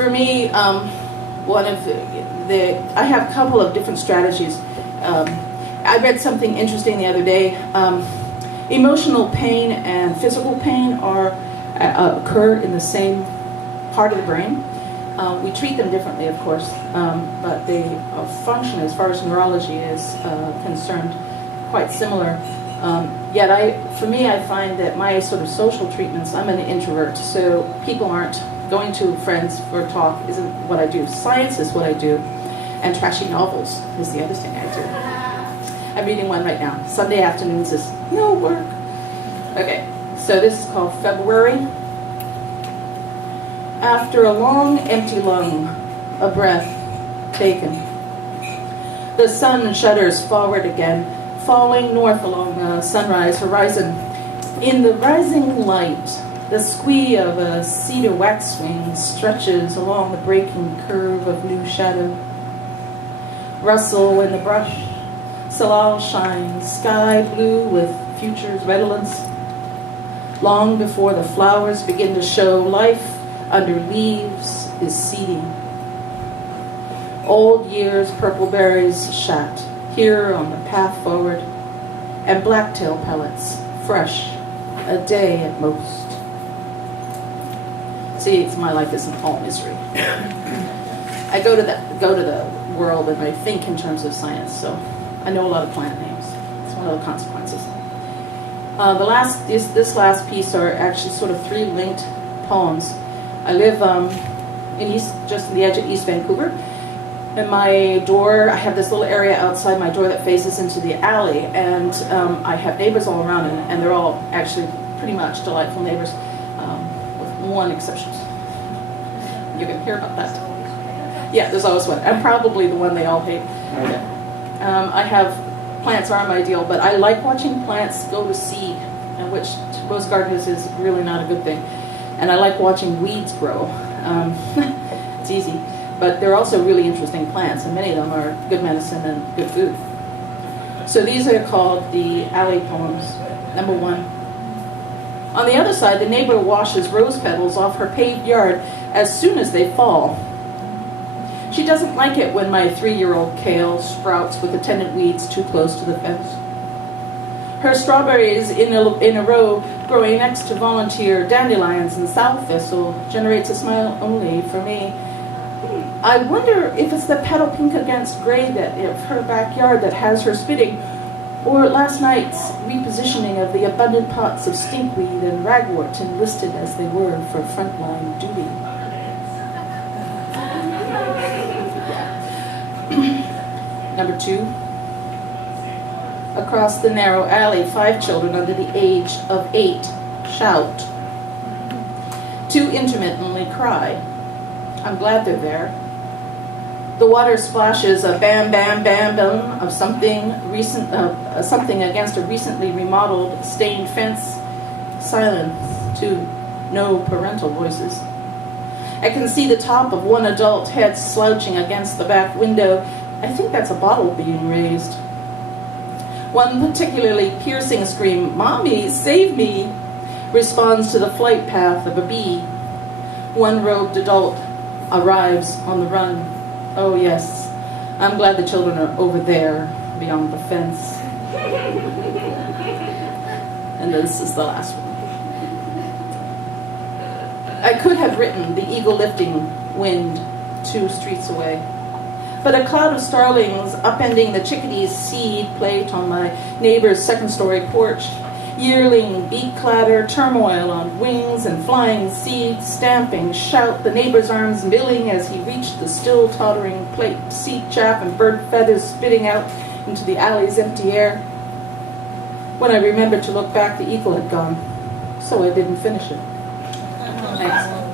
For me, one of I have a couple of different strategies. I read something interesting the other day. Emotional pain and physical pain occur in the same part of the brain. We treat them differently, of course, but they function, as far as neurology is concerned, quite similar. Yet, for me, I find that my sort of social treatments, I'm an introvert, so people aren't going to friends for talk isn't what I do. Science is what I do, and trashy novels is the other thing I do. I'm reading one right now. Sunday afternoons is no work. Okay, so this is called February. After a long, empty lung, a breath taken. The sun shudders forward again, falling north along the sunrise horizon. In the rising light, the squee of a cedar waxwing stretches along the breaking curve of new shadow. Rustle in the brush, Salal shines, sky blue with future's redolence. Long before the flowers begin to show, life under leaves is seeding. Old year's purple berries shat, here on the path forward, and blacktail pellets, fresh, a day at most. See, my life isn't all misery. I go to the world and I think in terms of science, so I know a lot of plant names. It's one of the consequences. This last piece are actually sort of three linked poems. I live just on the edge of East Vancouver. And my door, I have this little area outside my door that faces into the alley, and I have neighbors all around, and they're all actually pretty much delightful neighbors, with one exception. You can hear about that. Yeah, there's always one. I'm probably the one they all hate. I have, plants are my deal, but I like watching plants go to seed, and which to most gardeners is really not a good thing. And I like watching weeds grow. It's easy. But they're also really interesting plants, and many of them are good medicine and good food. So these are called the alley poems. Number 1. On the other side, the neighbor washes rose petals off her paved yard as soon as they fall. She doesn't like it when my 3-year-old kale sprouts with attendant weeds too close to the fence. Her strawberries in a row growing next to volunteer dandelions and sow thistle generates a smile only for me. I wonder if it's the petal pink against gray of her backyard that has her spitting, or last night's repositioning of the abundant pots of stinkweed and ragwort enlisted as they were for frontline duty. Number 2. Across the narrow alley, 5 children under the age of 8 shout. 2 intermittently cry. I'm glad they're there. The water splashes a bam, bam, bam, bam of something against a recently remodeled stained fence. Silence, too. No parental voices. I can see the top of one adult head slouching against the back window. I think that's a bottle being raised. One particularly piercing scream, "Mommy, save me!" responds to the flight path of a bee. One robed adult arrives on the run. Oh yes, I'm glad the children are over there, beyond the fence. And this is the last one. I could have written the eagle lifting wind 2 streets away, but a cloud of starlings upending the chickadee's seed plate on my neighbor's second-story porch. Yearling, beak clatter, turmoil on wings and flying seeds, stamping, shout, the neighbor's arms milling as he reached the still tottering plate, seed chaff and bird feathers spitting out into the alley's empty air. When I remembered to look back, the eagle had gone, so I didn't finish it. Thanks.